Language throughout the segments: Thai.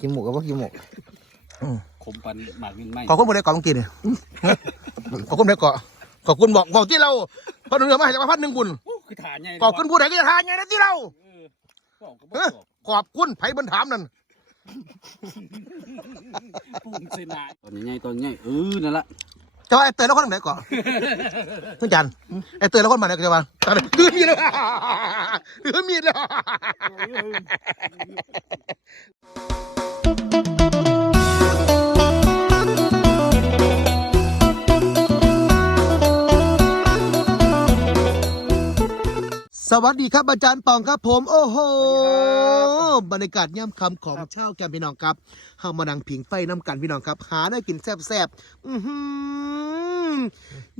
กินหมูกับว่ากินหมูขมปันหมากมินไหมขอบคุณบริการกินเนี่ยขอบคุณบริการขอบคุณบอกบอกที่เราพอหนึ่งมาให้จากพันหนึ่งคุณโอ้คือฐานใหญ่ขอบคุณผู้ใดก็จะทานไงนะที่เราเออบอกก็บเอ้ออกขอบคุณไผ่บนถามนั่นปุ่มเสนาตอนใหญ่ๆตอนใหญ่เออนั่นละจะว่าไอ้เตยแล้วคนไหนก่อนทุกจันไอ้เตยแล้วคนมาไหนก็จะว่าตอนนี้ดื้อมีดเลยดื้อมีดเลย สวัสดีครับอาจารย์ปองครับผม โอ้โหบรรยากาศย่ำคำของเช่าวแกมพี่น้องครับเฮามานั่งผิงไฟน้ำกันพี่น้องครับ หาได้กินแซ่บๆอื้อหื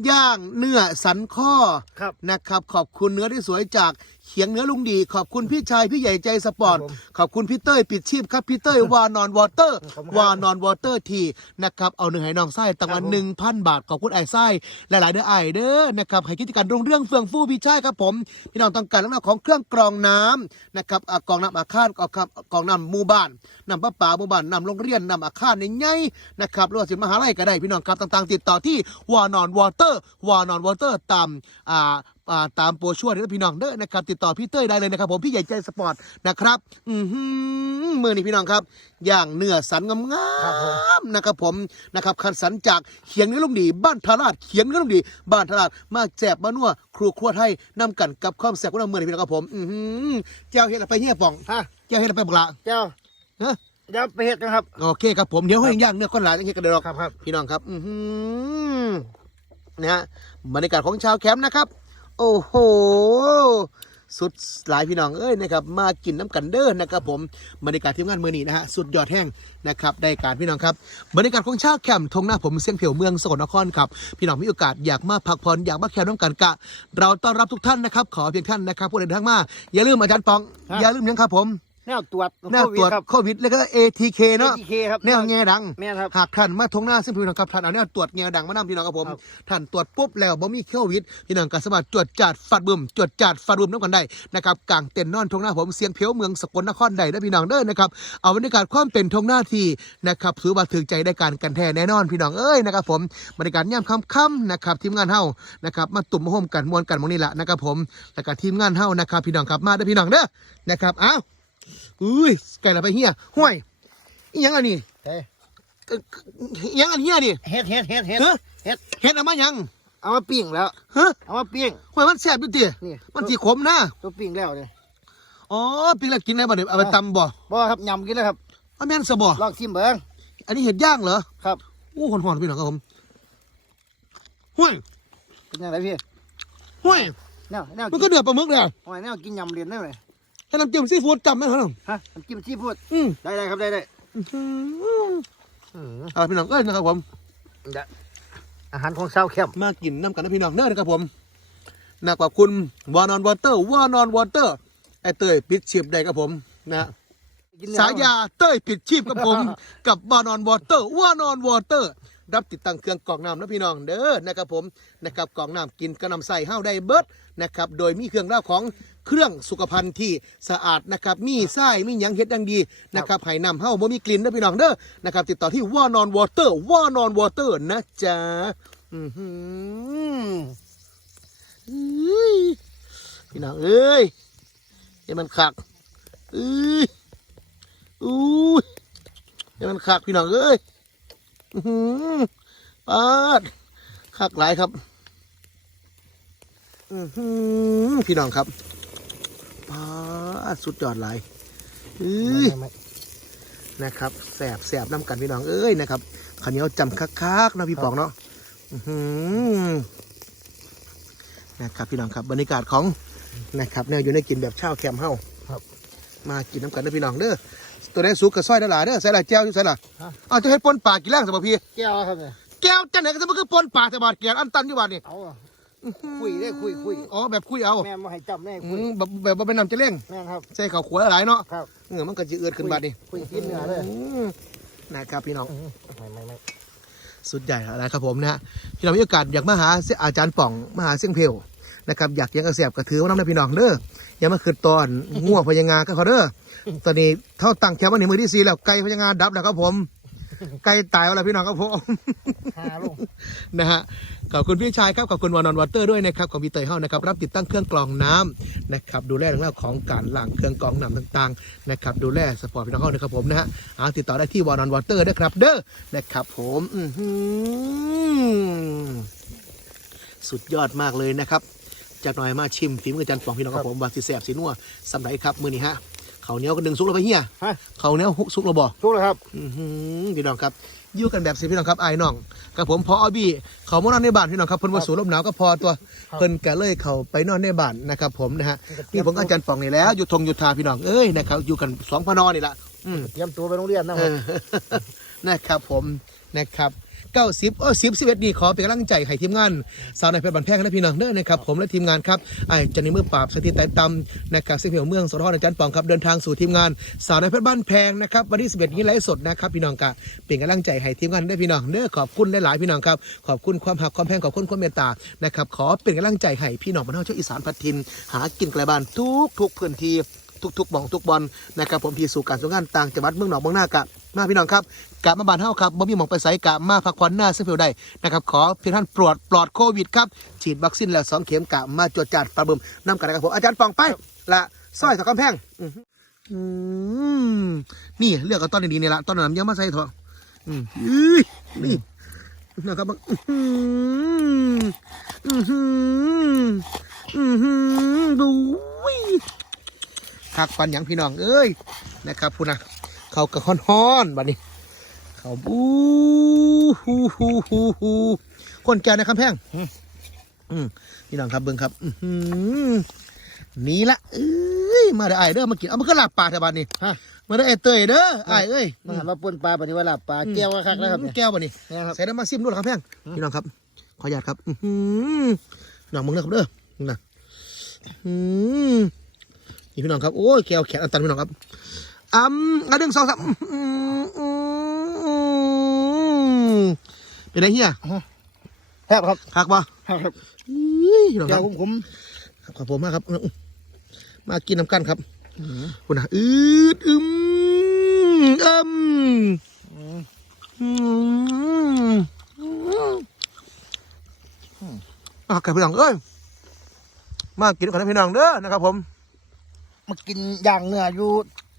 อย่างเนื้อสันข้อครับนะครับ ขอบคุณเนื้อที่สวยจาก เขียงเนื้อลุงดี ขอบคุณพี่ชายพี่ใหญ่ใจสปอร์ต ครับผมขอบคุณพี่เต้ยปิดชีพครับพี่เต้ยวานอนวอเตอร์ ขอบคุณครับวานอนวอเตอร์ทีนะครับเอาเนื้อให้น้องไส้ตังวันครับผม หนึ่งพันบาทขอบคุณไอ้ไส้หลายๆเด้อไอเด้อนะครับให้กิจการรุ่งเรื่องเฟื่องฟูพี่ชายครับผมพี่น้องต้องการลักษณะของเครื่องกรองน้ำนะครับอ่ากรองน้ำอาคารกรองกรองน้ำหมู่บ้านน้ำประปาหมู่บ้านน้ำโรงเรียนน้ำอาคารในใหญ่ๆนะครับหรือว่าสิมหาลัยก็ได้พี่น้องครับต่างๆ ติดต่อที่วานอนวอเตอร์วานอนวอเตอร์ตามอ่าอ่า ตามโปรชัวร์ที่พี่น้องเด้อนะครับติดต่อพี่เต้ยได้เลยนะครับ ผมพี่ใหญ่ใจสปอร์ตนะครับ อือหือมือนี่พี่น้องครับ อย่างเนื้อสันงามครับผมๆนะครับผมนะครับคันสันจากเขียงเนื้อลุงดี บ้านทาราดเขียงเนื้อลุงดี บ้านทาราดมาแจบมานัวครัวครัวไทยนำกันกับความแซ่บของเราเมื่อนี่พี่น้องครับผมอือหือเจ้าเฮ็ดอะไรไปเฮียป่องฮะเจ้าเฮ็ดอะไรไปบุกละเจ้าฮะเดี๋ยวไปเห็ดนะครับ โอเคครับผมเดี๋ยวให้ย่างเนื้อก้อนหลายจังเฮ็ดกันเด้อครับครับ พี่น้องครับอือหือนะฮะบรรยากาศของชาวแคมป์นะครับ โอ้โห สุดหลายพี่น้องเอ้ยนะครับมากินน้ำกันเด้อนะครับผมบรรยากาศทีมงานเมื่อนี้นะฮะสุดยอดแห้งนะครับได้การพี่น้องครับบรรยากาศของชาวแคมป์ทงหน้าผมเสียงเพียวเมืองสกลนครครับพี่น้องมีโอกาสอยากมาพักผ่อนอยากมาแคมป์น้ำกันกะ เราต้อนรับทุกท่านนะครับขอเพียงท่านนะครับผู้ใดเดินทางมาอย่าลืมอาจารย์ปอง อย่าลืมยังครับผม แนวตรวจแนวตรวจครับโควิดแล้วก็ ATK เนาะ ATK ครับแนวแง่ดังแม่นครับหากท่านมาทงหน้าซึ่งพี่น้องครับท่านเอาเนี่ยตรวจแง่ดังมานำพี่น้องครับผมครับท่านตรวจปุ๊บแล้วบ่มีโควิดพี่น้องก็สามารถตรวจจัดฟัดบึมตรวจจัดฟัดบึมน้ำกันได้นะครับกลางเต็นท์นอนทงหน้าผมเสียงเพียวเมืองสกลนครได้นะพี่น้องเด้อนะครับเอาบรรยากาศความเป็นทงหน้าที่นะครับถือว่าถึงใจได้การกันแท้แน่นอนพี่น้องเอ้ยนะครับผมบรรยากาศย่ำค่ำๆนะครับทีมงานเฮานะครับมาตุ่มมาห่มกันมวนกันหมองนี้แหละนะครับผมแล้วก็ทีมงานเฮานะครับพี่น้องครับมาเด้อพี่น้องเด้อนะครับเอ้า อุ้ยไก่ละไปเฮียห้วยอีหยังอันนี้เฮ้ยเอ่ออีหยังอันเฮียนี่เฮ็ดเฮ็ดเฮ็ดเฮ็ดเฮ้เฮ็ดเห็ดเอามาหยังเอามาปิ้งแล้วฮะเอามาปิ้งห้วยมันแซ่บอยู่ตินี่มันสิขมนะตัวปิ้งแล้วเนี่ยอ๋อปิ้งแล้วกินได้บ่เนี่ยเอาไปตำบ่บ่ครับยำกินแล้วครับเอาแม่นซะบ่ลองชิมเบิ่งอันนี้เห็ดย่างเหรอครับอู้หอนๆพี่น้องครับผมห้วยเป็นยังไงพี่ห้วยแนวแนวมันก็เดือดปลาหมึกเลยโอ้ยแนวกินยำเรียนได้ไหม ให้น้ำจิ้มซีฟู้ดจำไหมครับฮะน้ำจิ้มซีฟู้ดอืมได้ได้ครับได้ได้อื้อหือเอาพี่น้องเอ้ยนะครับผมได้อาหารของชาวแคมป์มากินน้ำกันนะพี่น้องเด้อนะครับผมนะขอบคุณวานอนวอเตอร์วานอนวอเตอร์ไอเตยปิดชีพได้ครับผมนะกินแล้วสายาเต้ยปิดชีพกับผม กับวานอนวอเตอร์วานอนวอเตอร์รับติดตั้งเครื่องกรองน้ำนะพี่น้องเด้อนะครับผมนะครับกรองน้ำกินกระนำใส่ห้าวได้เบิดนะครับโดยมีเครื่องราวของ เครื่องสุขภัณฑ์ที่สะอาดนะครับมีไส้มีหยังเฮ็ดดังดีนะครับไห้นำห้าบ่มีกลิ่นนะพี่น้องเด้อนะครับติดต่อที่ว่านอนวอเตอร์ว่านอนวอเตอร์นะจ๊ะอือหืออื้อพี่น้องเอ้ยเห็นมันคักเอ้ยอู้ยเดี๋ยวมันคักพี่น้องเอ้ยอือหือปาดคักหลายครับ อือหือพี่น้องครับ ปาดสุดยอดหลายเอ้ยไม่ไม่นะครับแสบแสบน้ำกันพี่น้องเอ้ยนะครับข้าวเหนียวจำคักๆนะพี่ปองเนาะอื้อหือนะครับพี่น้องครับบรรยากาศของนะครับแนวอยู่ในกินแบบเช่าวแคมป์เฮาครับมากินน้ำกันนะพี่น้องเด้อตัวได้สุกกับซอยได้หลายเด้อใส่ละแก้วอยู่ใส่ละอ้าวจะให้ปนปลากี่แรงสมบัพี่แก้วครับเนี่ยแก้วจังไหนก็จะมันคือปนปลาแต่บาดแก้วอันตันอยู่บาดนี่เอาอะ คุยได้คุยคุยอ๋อแบบคุยเอาแม่มาให้จำได้อืคุยมแบบแบบว่าเป็นน้ำจะเล่งแม่นครับใส่ข้าวขวดหลายเนาะครับเออมันก็จะเอือดขึ้นบาดนี่คุยกินเนื้อเลยอืมนะครับพี่น้องไม่ไม่ไม่สุดใหญ่อะไรครับผมนะฮะพี่น้องมีโอกาสอยากมาหาอาจารย์ป่องมาหาเสียงเพลวนะครับอยากเลี้ยงกระแสบกระถือว่าน้ำได้พี่น้องเด้ออย่ามาคืนตอนง่วงพญางาก็เขาเด้อตอนนี้เท่าตั้งแคมป์วันนี้มือที่สี่แล้วไก่พญางาดับแล้วครับผม ไก่ตายแล้วพี่น้องครับผมหาลง นะฮะขอบคุณพี่ชายครับขอบคุณวานอนวอเตอร์ด้วยนะครับของพี่เตยเฮานะครับรับติดตั้งเครื่องกรองน้ำนะครับดูแลเรื่องราวของการล้างเครื่องกรองน้ำต่างๆนะครับดูแลสปอร์ตพี่น้องเฮานะครับผมนะฮะหาติดต่อได้ที่วานอนวอเตอร์ด้วยครับเด้อนะครับผมอื้อหือสุดยอดมากเลยนะครับจากหน่อยมาชิมฝีมืออาจารย์ปองพี่น้องครับผมวาสิแสบสีนัวสำไรครับมือนี้ฮะ เขาวเหนียวก็ดึงซุกเราไปเฮียฮะ เขาวเหนียวซุกเราบ่ ทุกเลยครับ อื้อหือพี่น้องครับอยู่กันแบบสิพี่น้องครับไอ้ายน้องกับผมพออบี้เขามานอนในบ้านพี่น้องครับเพิ่นมาสู่ลมหนาวก็พอตัวครับเพิ่นก็เลยเขาไปนอนในบ้านนะครับผมนะฮะเตรีนี่ยมผมกับอาจารย์ป่องนี่แหล้วอยู่ทงอยู่ทาพี่น้องเอ้ยนะครับอยู่กันสองพนอนี่ละอืม เตรียมตัวไปโรงเรียนนะคเอรับอนะครับผมนะครับ เก้าสิบเออสิบสิบเอ็ดดีขอเป็นกำลังใจให้ทีมงานสาวในอยเพชรบันแพงนะพี่น้องเด้อนะครับผมและทีมงานครับไอ้จันนี่มือปราบสถิตไต่ตำนะครับเสียงเพลงเมืองสทอาจารย์ปองครับเดินทางสู่ทีมงานสาวในอยเพชรบ้านแพงนะครับวันที่11นี้ไลฟ์สดนะครับพี่น้องกะเป็นกำลังใจให้ทีมงานได้พี่น้องเด้อขอบคุณหลายๆพี่น้องครับขอบคุณความหักความแพงขอบคุณความเมตตานะครับขอเป็นกำลังใจให้พี่น้องบ้านเฮาเจ้าอีสานพัดทิน หากินไกลบ้านทุกทุกพื้นที่ทุกๆบ่องทุกบอลนะครับผมที่สู่การสงงานต่างจังหวัดเมืองหนองบางนากะ มาพี่น้องครับกะมาบานเฮาครับบ่มีหมองไปไสกะมาพักผ่อนหน้าเสื้อผิวได้นะครับขอเพียงท่านปลอดปลอดโควิดครับฉีดวัคซีนแล้วสองเข็มกะมาจวดจัดปลาบึมน้ำกันนะครับผมอาจารย์ปองไปละสร้อยสักกำแพงอืมนี่เลือกเอาต้นดีๆนี่ละต้นน้ำยังมาใส่เถอะอืมอื้อนี่นะครับอื้อหืออื้อหืออื้อหือดูวิคักปันหยังพี่น้องเอ้ยนะครับพูนะ เขากระฮ้อนฮ้อนๆบัดนี้ เขาบูฮูฮูฮูฮูคนแก่ในคำแพงอืมพี่น้องครับเบิ้งครับ อื้อหือนี่ละเอ้ยมาเด้อไอายเด้อมากินเอามันก็หลับปลาเถอะบัดนี้ฮะมาเด้อไอเตยเด้อไอายเอ้ยมาหันมาปนปลาปฏิวัติลาบปลาแก้วคักๆแล้วครับเนี่ยแก้วบัดนี้นะครับใส่น้ำมาซิมด้วยเหรอครับแพงพี่น้องครับ ขออนุญาตครับอื้อหือพี่น้องมึงนะครับเด้อนี่นะอืมนี่พี่น้องครับโอ้ยแก้วแขนอันตันพี่น้องครับ อืมอันหนึ่งสองสามอืมอืมเป็นไงเฮียแทบครับคักปะครับอื้อพี่น้องคแก้รัวบผมครับขอบผมมากครับ มากินน้ำกันครับอืมคุณนะอืดอึมอืมอืมอืมอะกับพี่น้องเอ้ยมากินกันนะพี่น้องเด้อนะครับผม มากินย่างเนื้ออยู่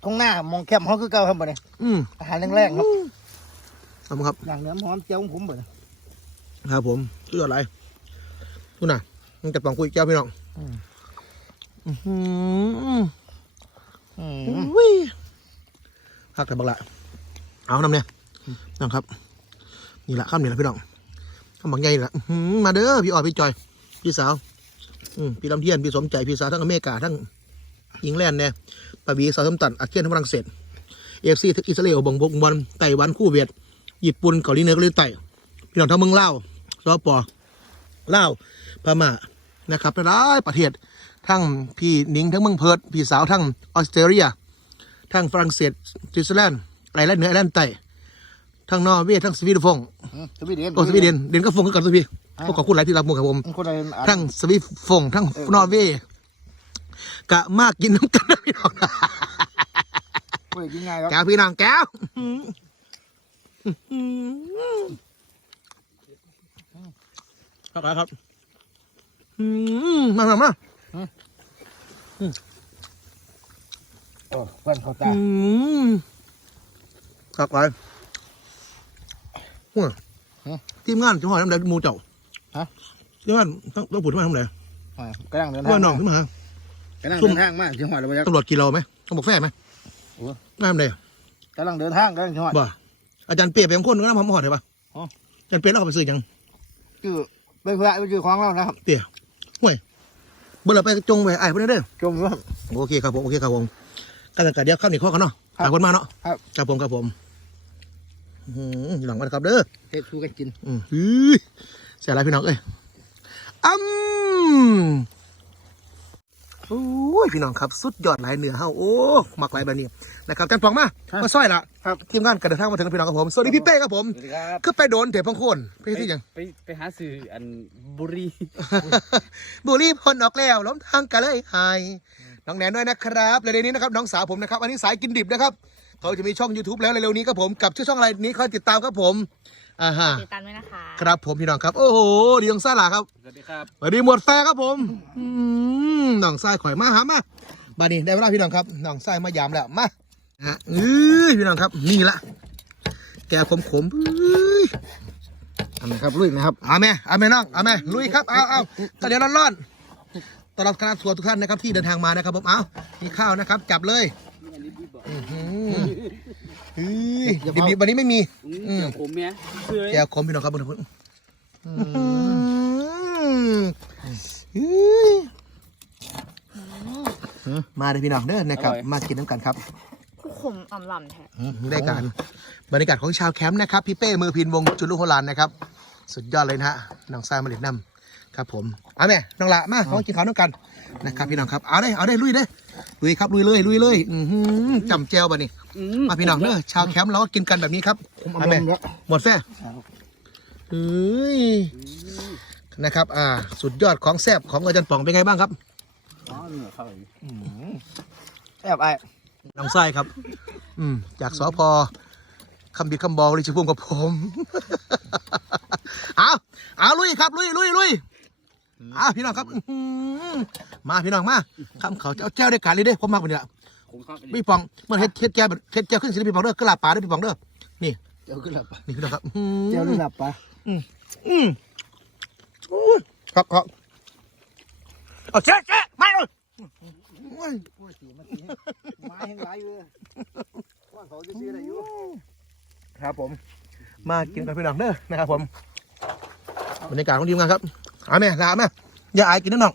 ตรงหน้ามองแคมป์เขาคือเก่าครับบ่เนี่ยอืมอาหารแรงๆครับขอบคุณครับย่างเนื้อหอมแก้วผมบ่เนี่ยครับผมสุดยอดไรคุณน่ะมันจะปองคุยแก้วพี่น้องอืมอื้อหืออืมอุ้ยหักแต่บักละเอาน้ำเนี่ยนะครับนี่แหละข้ามนี่แหละพี่น้องข้ามบางใหญ่นี่แหละอื้อหือมาเด้อพี่ออยพี่จอย พี่สาวอืมพี่ลำเทียนพี่สมใจพี่สาวทั้งอเมริกาทั้งอิงแลนด์เนี่ย ปาบีสาวสมตันอาเคียนทั้งฝรั่งเศสเอฟซีทั้งอิสราเอลบงบงบอลไต้หวันคู่เวียดญี่ปุ่นเกาหลีเหนือเกาหลีใต้พี่น้องทั้งเมืองลาวสปอลาวพม่านะครับหลายประเทศทั้งพี่หนิงทั้งเมืองเพิร์ดพี่สาวทั้งออสเตรเลียทั้งฝรั่งเศสสวิตเซอร์แลนด์ไอร์แลนด์เหนือไอร์แลนด์ใต้ทั้งนอร์เวย์ทั้งสวีเดนฟงอืมสวีเดนโอ้สวีเดนเดนก็ฟงก็กันทุกพี่พวกขอบคุณหลายที่รับมือครับผมคนใดอ่านทั้งสวีฟงทั้งเออนอร์เวย์ กะมากกินน้ำกันนะพี่น้องนะเฮ้ยยังไงครับแก้วพี่น้องแก้วครับครับอืมมามามาโอ้เพื่อนเขาตาอืมครับไปหัวทีมงานจังหวัดน้ำแดงมูเจ้าทีมงานต้องต้องพูดที่มาทำไรอ่ากำลังเดินว่าทางน้องขึ้นมา กำลังเดินทางมาจังหวัดอะไรตำรวจกี่โลไหมต้องบอกแฝไหมโอ้ น้ำเลยกำลังเดินทางกำลังจังหวัดบ่อาจารย์เปียเป็นคนก็น้ำหอมหอดเลยป่ะอ๋อ อาจารย์เปียแล้วเขาไปซื้อยังคือไปเพื่อไปจือของเรานะครับเปียห่วยเบื่อเราไปจงไปไอ้พวกนี้เด้อจมอยู่ครับโอเคครับผมโอเคครับผมการจัดการเดี๋ยวเข้าหนีข้อกันเนาะครับ หาคนมาเนาะครับครับผมครับผมอื้อหือหลังมานะครับเด้อ เฮ็ดสู้กันกิน อืมฮือเสียอะไรพี่น้องเอ้ยอืม โอ้ยพี่น้องครับสุดยอดหลายเนื้อเฮาโอ้มักหลายแบบนี้นะครับจันปองมามาซอยละครับทีมงานกระเดินทางมาถึงพี่น้องครับผมสวัสดีพี่เป้ครับผมสวัสดีครับคือไปโดนเถพังโคนไปที่ยังไปไปหาสื่ออันบุรี บุรีพ้นออกแล้วล้มทางกันเลยหายน้องแนนด้วยนะครับเร็วๆนี้นะครับน้องสาวผมนะครับ อันนี้สายกินดิบนะครับเขาจะมีช่อง YouTube แล้วเร็วๆนี้ครับผมกับชื่อช่องอะไรนี้คอยติดตามครับผม อ่าฮะ ติดตามด้วยนะคะครับผมพี่น้องครับ โอ้โหดีน้องซ่าหล่ะครับสวัสดีครับสวัสดีหมดแฟร์ครับผมอืมน้องทรายข่อยมาหามาบาดนี้ได้เวลาพี่น้องครับน้องทรายมายามแล้วมาฮะเอ้ยพี่น้องครับนี่ละแกขมขมๆเอ้ยอันนี้ครับลุยนะครับเอาแม่เอาแม่น้องเอาแม่ลุยครับเอาเอาตอนเดี๋ยวร้อนๆต้อนรับคณะทัวร์ทุกท่านนะครับที่เดินทางมานะครับผมเอามีข้าวนะครับจับเลยอื้อหื อเฮ้ยดิบๆวันนี้ไม่มีอืมเดี๋ยวผมเนี่ยเสื้อแกขมพี่น้องครับคุณอืมเฮ้ยมาเลยพี่น้องเด้อนะครับมากินน้ำกันครับ คู่ขมอ่ำลำแท้ ได้การบรรยากาศของชาวแคมป์นะครับพี่เป้มือพินวงจุลุโฮลานนะครับ สุดยอดเลยนะฮะน้องทรายมาเล็ดน้ำครับผมเอาแม่น้องละมาขอกินข้าวน้ำกัน นะครับพี่น้องครับเอาได้เอาได้ลุยเด้ลุยครับลุยเลยลุยเลยอือหือจำเจวบ่นี่อืมาพี่น้องเด้อชาวแคมป์เราก็กินกันแบบนี้ครับผมเอาเอาแม่ลงแล้วหมดแฟ่เอ้ยนะครับ อ่า สุดยอดของแซ่บของอาจารย์ป๋องเป็นไงบ้างครับอ๋อเหนือเข้าไปแอบไอ้น้องทรายครับ อืมจากสพคำบิดคำบอลริชพุ่มกับผม เอาเอาลุยครับ ลุยลุยลุยเอาพี่น้องครับอื้อหือมาพี่น้องมาคำเขาจะเอาแจ้วได้การเลยเด้ผมมากกว่านี้ละผมเข้าไปพี่ปองเมื่อเฮ็ดเฮ็ดแก้วแบบเฮ็ดแก้วขึ้นสิพี่ปองเด้อกระลาปลาเด้อพี่ปองเด้อนี่เจ้าขึ้นหลับปะนี่พี่น้องครับอื้อเจ้าหือขึ้นหลับปะอืมอุ้ยครับครับเอาเจ๊เจ๊ไม่เลยโอ้ยพูดสีมาสีไม้แห้งไรเลยว่าเขาจะซื้ออะไรอยู่ครับผม มากินกันพี่น้องเด้อนะครับผมบรรยากาศของทีมงานครับ เอาแม่ลาแม่อย่าอายกินน้ำหนอง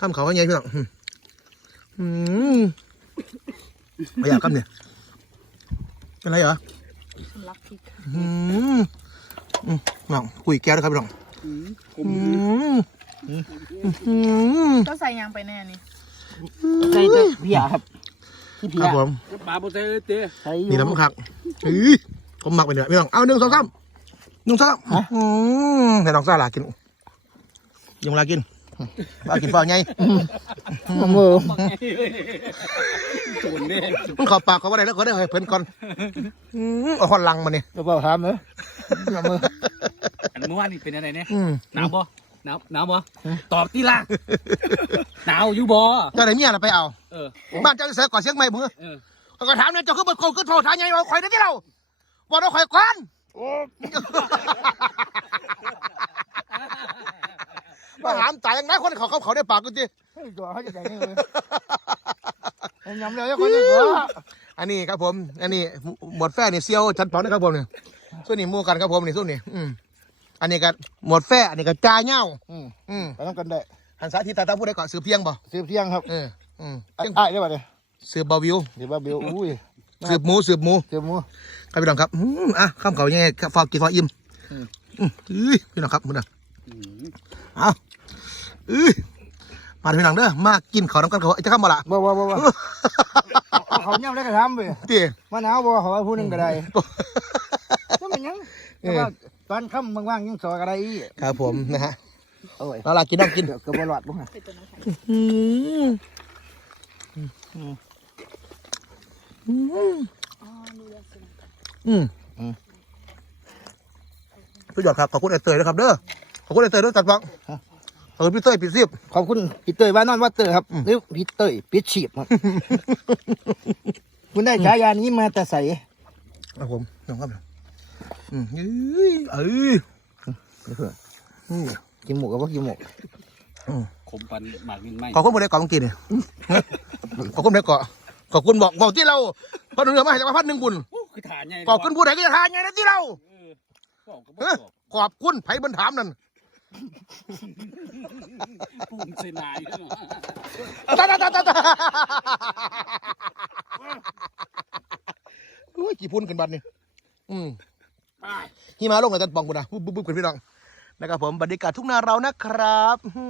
ข้ามเขาก็ไงพี่น้องอืมอืมไม่อยากข้ามเนี่ยเป็นไรเหรอรักพริกอืมอืมน้องคุยแก้วด้วยครับพี่น้องอืมผอืมมอืมก็ใส่ยางไปแน่นี่ใส่เจ้าพี่อาครับพี่พี่ครับอาผมปลาโบเต้เต้ใส่อยู่นี่น้ำคักเฮ้ยผมหมักไปเนี่ยพี่น้องเอาหนึ่งสองสามห นึ่งสองสามอืมให้น้องซาลากินยังลากินลากินเปล่าไงมะม่วงส่วนเนี่ยมันเข้าปากเขาว่าได้แล้วเขาได้ให้เพิ่นก่อนอืมเอาหอนลังมาเนี่ยกระเป๋าถามเนอะมะม่วงอันเมื่อวานนี่เป็นอะไรเนี่ยอืมหนาวบ่หนาวหนาวบ่ตอบที่ล่ะหนาวอยู่บ่เจ้าไหนเมียน่ะไปเอาเออบ้านเจ้าจะเสียก่อนเสียงไม่มือเออเขาก็ถามเนี่ยเจ้าคือบ่โกงคือโทรถามไงว่าข่อยได้ที่เราว่าเราข่อยก่อน มาถามตายยังไงคนเขาเขาเขาได้ปากกูจีเฮ้ยตัวเขาจะใหญ่นี่เลยผมยำเลยคนนี้ตัวอันนี้ครับผม อันนี้หมวดแฟ้นี่เซียวชันปอนนะครับผมเนี่ยส่วนนี้หมู่กันครับผมนี่ส่วนนี้อืมอันนี้ก็หมวดแฟ้อันนี้ก็จ่าเหย้าอืมอืมไปต้องกันได้หันสาธิตตาตาพูดได้ก่อนสือเพียงบ่ซื้อเที่ยงครับเอออืมไอ้เพียงไอ้ได้ป่ะเนี่ยสืบบาวิวเดี๋ยวบ้าเบลอุ้ย สืบหมูสืบหมูเดี๋ยวมู ครับพี่น้องครับอืมอะข้ามเขายังไงฝากกินฝากอิ่มอืมอื้อพี่น้องครับมึงนะอืมเอาอื้อมาเถอะพี่น้องเด้อมากินข้าวน้ำกันเขาจะข้ามมาละบ่บ่บ่บ่เขายำได้ก็ทำไปเตี้ยมะนาวบ่เขาว่าผู้หนึงก็ได้ก็มันยังแต่ว่าตอนค่ำว่างๆยังสอก็ได้อีกครับผมนะฮะโอ้ยเราลากินน้องกินเดี๋ยวก็บ่รอดบ่ฮะเป็นตัวน้ำแข็งอืม อ๋อดูแลสิอืมสุดยอดครับ ขอบคุณไอ้เตยด้วยครับ เด้อ ขอบคุณไอ้เตยด้วยจัดฟังขอบคุณพี่เตยปิดซิบขอบคุณพี่เตยบ้านนอนวัดเตยครับหรือพี่เตยปิดฉีบครับ คุณได้ฉายานี้มาแต่ใสครับผมน้องครับอืมเอ้ยเอ้ยอืมกินหมูกับว่ากินหมูขมปันหมากนินไหมขอบคุณบริการของกินเนี่ยขอบคุณบริการ ขอบคุณบอกบอกที่เราพันหนึ่งมาให้จากพันหนึ่งบุญโอ้คือฐานใหญ่ขอบคุณผู้ใดก็จะทานไงนะที่เราเออบอกก็บเอ้ออกขอบคุณไผ่บรรถามนั่นปุ่มเสนายตาตาตาตาตาโอ้ยกี่พุ่นกันบัดนี่อืม ไปหิมาลงเลยจันปองกูนะบุ๊บบุ๊บบุ๊บกันพี่น้องนะครับผมบรรยากาศทุ่งนาเรานะครับอื้อหื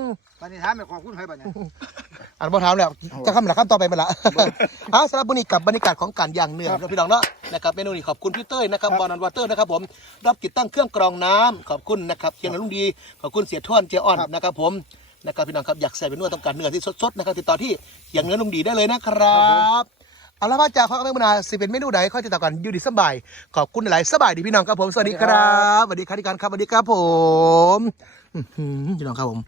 อตอนนี้ถามไปขอบคุณใครบ้างเนี่ย อันบ่ถามแล้วจะคำหลักคำต่อไปไปละเอาสำหรับวันนี้กับบรรยากาศของการย่างเนื้อนะพี่น้องเนาะนะครับเมนูนี้ขอบคุณพี่เต้ยนะครับบอลนันวอเตอร์นะครับผมรับติดตั้งเครื่องกรองน้ำขอบคุณนะครับเคียงลุงดีขอบคุณเสียท่วนเจออนนะครับผมนะครับพี่น้องครับอยากใส่เป็นนวดต้องการเนื้อที่สดๆนะครับติดต่อที่เคียงเนื้อลุงดีได้เลยนะครับเอาละว่าจากข้อไม่มนาสิเป็นเมนูใดข้อติดต่อกันอยู่ดีสบายขอบคุณหลายๆสบายดีพี่น้องครับผมสวัสดีครับสวัสดีครับที่การครับสวัสดีครับผมอื้อหือพี่น้องครับผม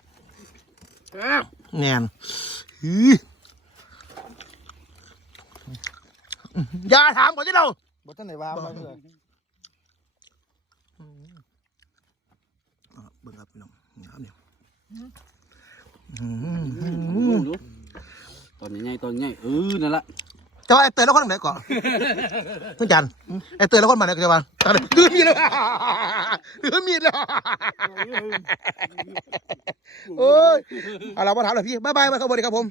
แน่น อื้ออย่าถามก่อนที่เราบ่ท่านไหนว่ามาเลยเบิ่งครับพี่น้องนี่ครับเนี่ยตอนนี้ไงตอนนี้ไงเออนั่นละ จะว่าไอ้เตยแล้วคนไหนก่อนเพิ่งจันไอ้เตยแล้วคนมาไหนกันจะว่าตอนนี้ดื้อมีดเลยดื้อมีดเลยโอ้ยเอาละมาถามหน่อยพี่บ๊ายบายมาครับสวัสดีครับผม